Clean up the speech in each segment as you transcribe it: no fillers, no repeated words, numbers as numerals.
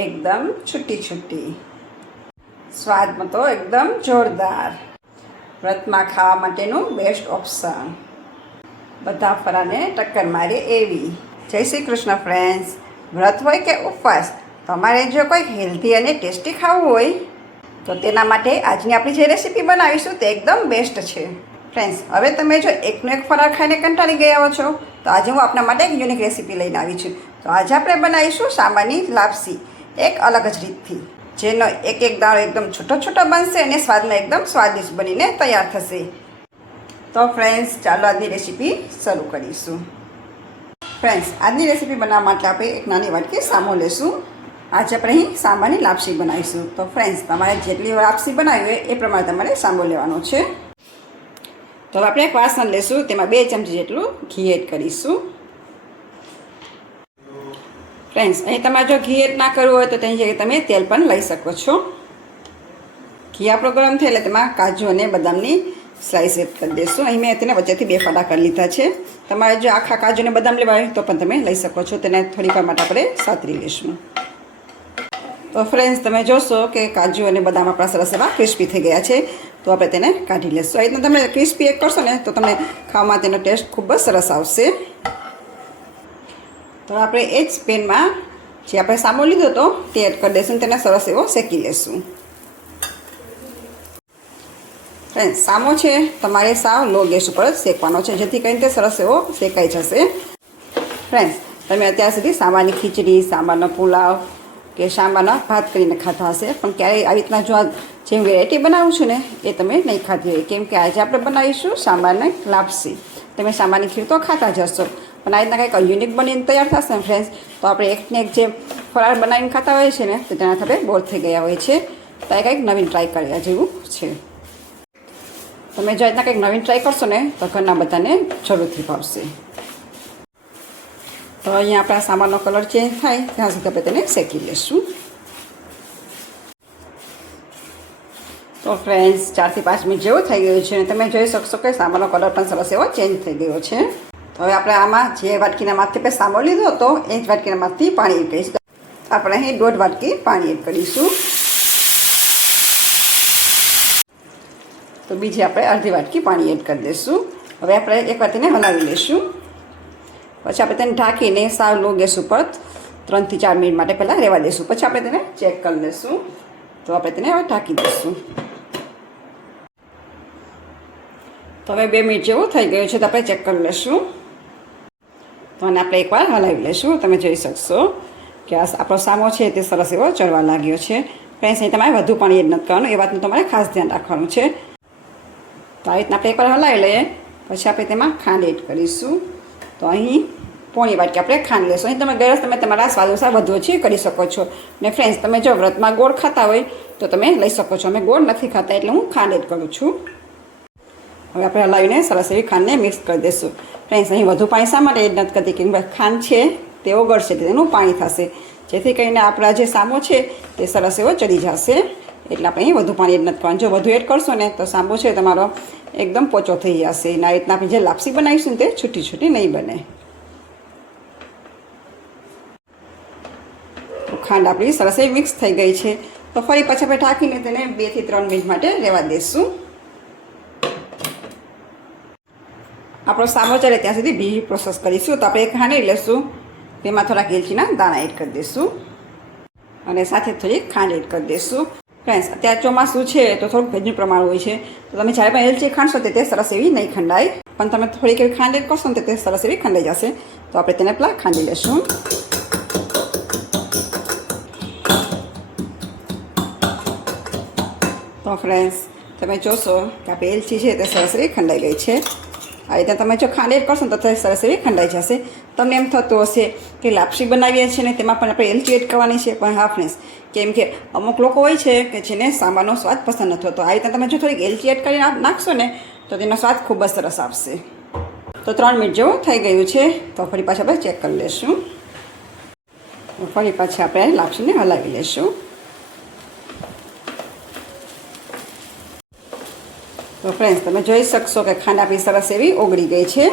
એકદમ છૂટી છૂટી, સ્વાદમાં તો એકદમ જોરદાર. વ્રતમાં ખાવા માટેનું બેસ્ટ ઓપ્શન. બધા ફરાને ટક્કર મારે એવી. જય શ્રી કૃષ્ણ ફ્રેન્ડ્સ. વ્રત હોય કે ઉપવાસ, તમારે જો કોઈ હેલ્ધી અને ટેસ્ટી ખાવું હોય તો તેના માટે આજની આપણી જે રેસીપી બનાવીશું તે એકદમ બેસ્ટ છે. ફ્રેન્ડ્સ, હવે તમે જો એકનો એક ફરાળ ખાઈને કંટાળી ગયા છો તો આજે હું આપણા માટે એક યુનિક રેસીપી લઈને આવી છું. તો આજે આપણે બનાવીશું સાંબારની લાપસી, એક અલગ જ રીતથી, જેનો એક એક દાણો એકદમ છૂટો છૂટો બનશે અને સ્વાદમાં એકદમ સ્વાદિષ્ટ બનીને તૈયાર થશે. તો ફ્રેન્ડ્સ, ચાલો આજની રેસીપી શરૂ કરીશું. ફ્રેન્ડ્સ, આજની રેસીપી બનાવવા માટે આપણે એક નાની વાટકી સામો લેશું. આજે આપણે અહીં સાંબાની લાપસી બનાવીશું. તો ફ્રેન્ડ્સ, તમારે જેટલી લાપસી બનાવી હોય એ પ્રમાણે તમારે સાંબો લેવાનો છે. તો આપણે એક વાસણ લેશું, તેમાં 2 ચમચી જેટલું ઘી એડ કરીશું. ફ્રેન્ડ્સ, અહીં તમારે જો ઘી એડ ના કરવું હોય તો તેની જગ્યાએ તમે તેલ પણ લઈ શકો છો. ઘી આપણો ગરમ થાય એટલે તેમાં કાજુ અને બદામની સ્લાઇસ એડ કરી દઈશું. અહીં મેં તેને વચ્ચેથી 2 ફાડા કરી લીધા છે. તમારે જો આખા કાજુ અને બદામ લેવા હોય તો પણ તમે લઈ શકો છો. તેને થોડીક વાર માટે આપણે સાતરી લઈશું. તો ફ્રેન્ડ્સ, તમે જોશો કે કાજુ અને બદામ આપણા સરસ એવા ક્રિસ્પી થઈ ગયા છે. તો આપણે તેને કાઢી લઈશું. આ રીતના તમે ક્રિસ્પી એક કરશો ને તો તમને ખાવામાં તેનો ટેસ્ટ ખૂબ જ સરસ આવશે. તો આપણે એ જ પેનમાં જે આપણે સાંબો લીધો હતો તે એડ કરી દઈશું. તેને સરસ એવો શેકી લઈશું. ફ્રેન્ડ્સ, સામો છે તમારે સાવ લો ગેસ ઉપર જ શેકવાનો છે, જેથી કરીને તે સરસ એવો શેકાઈ જશે. ફ્રેન્ડ્સ, તમે અત્યાર સુધી સાંબાની ખીચડી, સાંબાનો પુલાવ કે સાંબાના ભાત કરીને ખાતા હશે, પણ ક્યારેય આવી રીતના જો જેમ વેરાયટી બનાવું છું ને એ તમે નહીં ખાધી હોય. કેમ કે આજે આપણે બનાવીશું સાંબારની લાપસી. તમે સાંબાની ખીર તો ખાતા જ હશો, પણ આ રીતના કંઈક યુનિક બનીને તૈયાર થશે ને ફ્રેન્ડ્સ, તો આપણે એકને એક જે ફરાળ બનાવીને ખાતા હોઈએ છીએ ને તો તેનાથી આપણે બોર થઈ ગયા હોય છે. તો એ કંઈક નવીન ટ્રાય કર્યા જેવું છે. તમે જો રીતના કંઈક નવીન ટ્રાય કરશો ને તો ઘરના બધાને જરૂરથી ભાવશે. તો અહીંયા આપણા સાંબારનો કલર ચેન્જ થાય ત્યાં સુધી આપણે તેને શેકી લઈશું. તો ફ્રેન્ડ્સ, 4 થી 5 મિનિટ જેવું થઈ ગયું છે અને તમે જોઈ શકશો કે સાંબારનો કલર પણ સરસ એવો ચેન્જ થઈ ગયો છે. તો હવે આપણે આમાં જે વાટકીના માથથી આપણે સાંબો લીધો હતો એ જ વાટકીના માથથી પાણી એડ કરીશું. આપણે અહીં 1.5 વાટકી પાણી એડ કરીશું. તો બીજી આપણે અડધી વાટકી પાણી એડ કરી દઈશું. હવે આપણે એકવાર તેને હલાવી લઈશું. પછી આપણે તેને ઢાંકીને સાવ લો ગેસ ઉપર 3 થી 4 મિનિટ માટે પહેલાં રહેવા દઈશું. પછી આપણે તેને ચેક કરી લઈશું. તો આપણે તેને હવે ઢાંકી દઈશું. તો હવે 2 મિનિટ જેવું થઈ ગયું છે, તો આપણે ચેક કરી લઈશું. તો આને આપણે એકવાર હલાવી લઈશું. તમે જોઈ શકશો કે આ આપણો સામો છે તે સરસ એવો ચડવા લાગ્યો છે. ફ્રેન્ડ્સ, અહીં તમારે વધુ પાણી એડ નથી કરવાનું, એ વાતનું તમારે ખાસ ધ્યાન રાખવાનું છે. તો આ રીતના આપણે એકવાર હલાવી લઈએ. પછી આપણે તેમાં ખાંડ એડ કરીશું. તો અહીં 1/4 વાટકી આપણે ખાંડ લઈશું. અહીં તમે ગરજ તમે તમારા સ્વાદ અનુસાર વધુ ઓછી કરી શકો છો. ને ફ્રેન્ડ્સ, તમે જો વ્રતમાં ગોળ ખાતા હોય તો તમે લઈ શકો છો. અમે ગોળ નથી ખાતા એટલે હું ખાંડ એડ કરું છું. હવે આપણે હલાવીને સરસ એવી ખાંડને મિક્સ કરી દઈશું. ફ્રેન્ડ્સ, અહીં વધુ પાણી શા માટે એડ નથી કરતી? કેમ કે ખાંડ છે તે ઓગળશે, તેનું પાણી થશે, જેથી કરીને આપણા જે સામો છે તે સરસ એવો ચડી જશે. એટલે આપણે અહીં વધુ પાણી એડ નથી કરવાનું. જો વધુ એડ કરશો ને તો સાંબો છે તમારો એકદમ પોચો થઈ જશે. અને આ રીતના આપણે જે લાપસી બનાવીશું ને તે છૂટી છૂટી નહીં બને. તો ખાંડ આપણી સરસ એવી મિક્સ થઈ ગઈ છે. તો ફરી પાછા આપણે ઢાંકીને તેને 2 થી 3 મિનિટ માટે રહેવા દઈશું. આપણો સામો ચડે ત્યાં સુધી બીજી પ્રોસેસ કરીશું. તો આપણે એક ખાંડ લઈશું, તેમાં થોડાક એલચીના દાણા એડ કરી દઈશું અને સાથે થોડીક ખાંડ એડ કરી દઈશું. ફ્રેન્ડ્સ, અત્યારે ચોમાસું છે તો થોડુંક ભેજનું પ્રમાણ હોય છે, તો તમે જ્યારે પણ એલચી ખાંડશો તે સરસ એવી નહીં ખંડાય, પણ તમે થોડીક એવી ખાંડ એડ કરશો ને તે સરસ એવી ખંડાઈ જશે. તો આપણે તેને પહેલાં ખાંડી લઈશું. તો ફ્રેન્ડ્સ, તમે જોશો કે આપણી એલચી છે તે સરસ એવી ખંડાઈ ગઈ છે. આ રીતે તમે જો ખાંડ એડ કરશો ને તો સરસ એવી ખંડાઈ જશે. તમને એમ થતું હશે કે લાપસી બનાવીએ છીએ ને તેમાં પણ આપણે એલચી એડ કરવાની છે, પણ હા ફ્રેન્ડ્સ, કેમ કે અમુક લોકો હોય છે કે જેને સાંબારનો સ્વાદ પસંદ નથી હોતો. આ રીતે તમે જો થોડીક એલચી એડ કરી નાખશો ને તો તેનો સ્વાદ ખૂબ જ સરસ આવશે. તો 3 મિનિટ જેવું થઈ ગયું છે. તો ફરી પાછા આપણે ચેક કરી લઈશું. ફરી પાછા આપણે લાપસીને હલાવી લઈશું. તો ફ્રેન્ડ્સ, તમે જોઈ શકશો કે ખાંડ આપણી સરસ એવી ઓગળી ગઈ છે.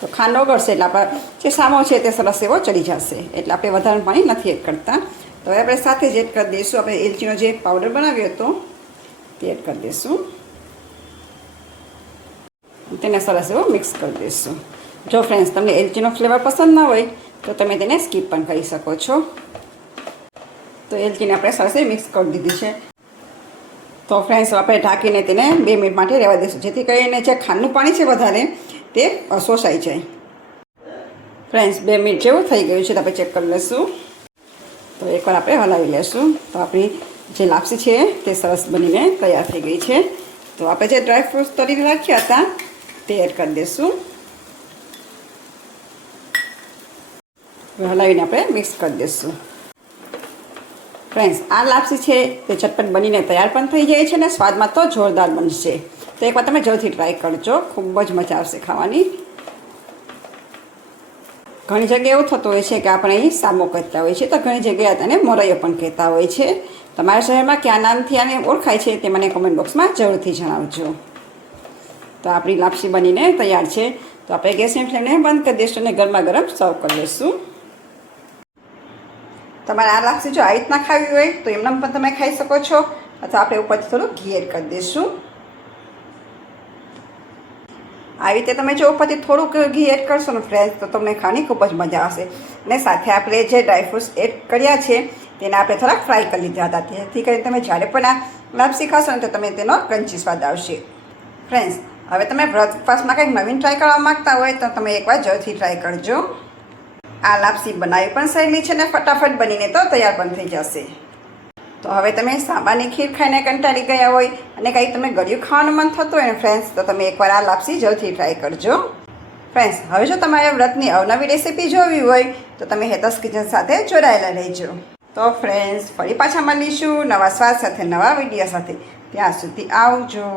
તો ખાંડ ઓગળશે એટલે આપણા જે સામો છે તે સરસ એવો ચડી જશે. એટલે આપણે વધારે પાણી નથી એડ કરતા. તો હવે આપણે સાથે જ એડ કરી દઈશું આપણે એલચીનો જે પાવડર બનાવ્યો હતો તે એડ કરી દઈશું. તેને સરસ એવો મિક્સ કરી દઈશું. જો ફ્રેન્ડ્સ તમને એલચીનો ફ્લેવર પસંદ ના હોય તો તમે તેને સ્કીપ પણ કરી શકો છો. તો એલચીને આપણે સરસ મિક્સ કરી દીધી છે. તો ફ્રેન્ડ્સ આપણે ઢાંકીને તેને 2 મિનિટ માટે રહેવા દઈશું, જેથી કરીને જે ખાંડનું પાણી છે વધારે તે શોષાઈ જાય. ફ્રેન્ડ્સ 2 મિનિટ જેવું થઈ ગયું છે તો આપણે ચેક કરી લઈશું. તો એકવાર આપણે હલાવી લઈશું. તો આપણી જે લાપસી છે તે સરસ બનીને તૈયાર થઈ ગઈ છે. તો આપણે જે ડ્રાયફ્રૂટ્સ તળીને રાખ્યા હતા તે એડ કરી દઈશું. હલાવીને આપણે મિક્સ કરી દઈશું. ફ્રેન્ડ્સ આ લાપસી છે તે ઝટપટ બનીને તૈયાર પણ થઈ જાય છે અને સ્વાદમાં તો જોરદાર બનશે. તો એકવાર તમે જરૂરથી ટ્રાય કરજો, ખૂબ જ મજા આવશે ખાવાની. ઘણી જગ્યાએ એવું થતું હોય છે કે આપણે અહીં સામો કહેતા હોય છે, તો ઘણી જગ્યાએ તેને મોરૈયો પણ કહેતા હોય છે. તમારા શહેરમાં કયા નામથી આને ઓળખાય છે તે મને કોમેન્ટ બોક્સમાં જરૂરથી જણાવજો. તો આપણી લાપસી બનીને તૈયાર છે. તો આપણે ગેસની ફ્લેમને બંધ કરી દઈશું અને ગરમા ગરમ સર્વ કરી લઈશું. તમારે આ લાપસી જો આવી રીતના ખાવી હોય તો એમને પણ તમે ખાઈ શકો છો, અથવા આપણે ઉપરથી થોડું ઘી એડ કરી દઈશું. આવી રીતે તમે જો ઉપરથી થોડુંક ઘી એડ કરશો ને ફ્રેન્ડ્સ તો તમને ખાવાની ખૂબ જ મજા આવશે. અને સાથે આપણે જે ડ્રાયફ્રૂટ્સ એડ કર્યા છે તેને આપણે થોડાક ફ્રાય કરી લીધા હતા, જેથી કરીને તમે જ્યારે પણ આ લાપસી ખાશો ને તો તમે તેનો ક્રન્ચી સ્વાદ આવશે. ફ્રેન્ડ્સ હવે તમે વ્રત ઉપવાસમાં કંઈક નવીન ટ્રાય કરવા માગતા હોય તો તમે એકવાર જરૂરથી ટ્રાય કરજો. આ લાપસી બનાવી પણ સહેલી છે ને ફટાફટ બનીને તો તૈયાર પણ થઈ જશે. તો હવે તમે સાંબાની ખીર ખાઈને કંટાળી ગયા હોય અને કંઈક તમે ગળ્યું ખાવાનું મન થતું હોય ને ફ્રેન્ડ્સ તો તમે એકવાર આ લાપસી જરૂરથી ટ્રાય કરજો. ફ્રેન્ડ્સ હવે જો તમારે વ્રતની અવનવી રેસીપી જોવી હોય તો તમે હેતસ કિચન સાથે જોડાયેલા રહેજો. તો ફ્રેન્ડ્સ ફરી પાછા મળીશું નવા સ્વાદ સાથે, નવા વિડીયો સાથે. ત્યાં સુધી આવજો.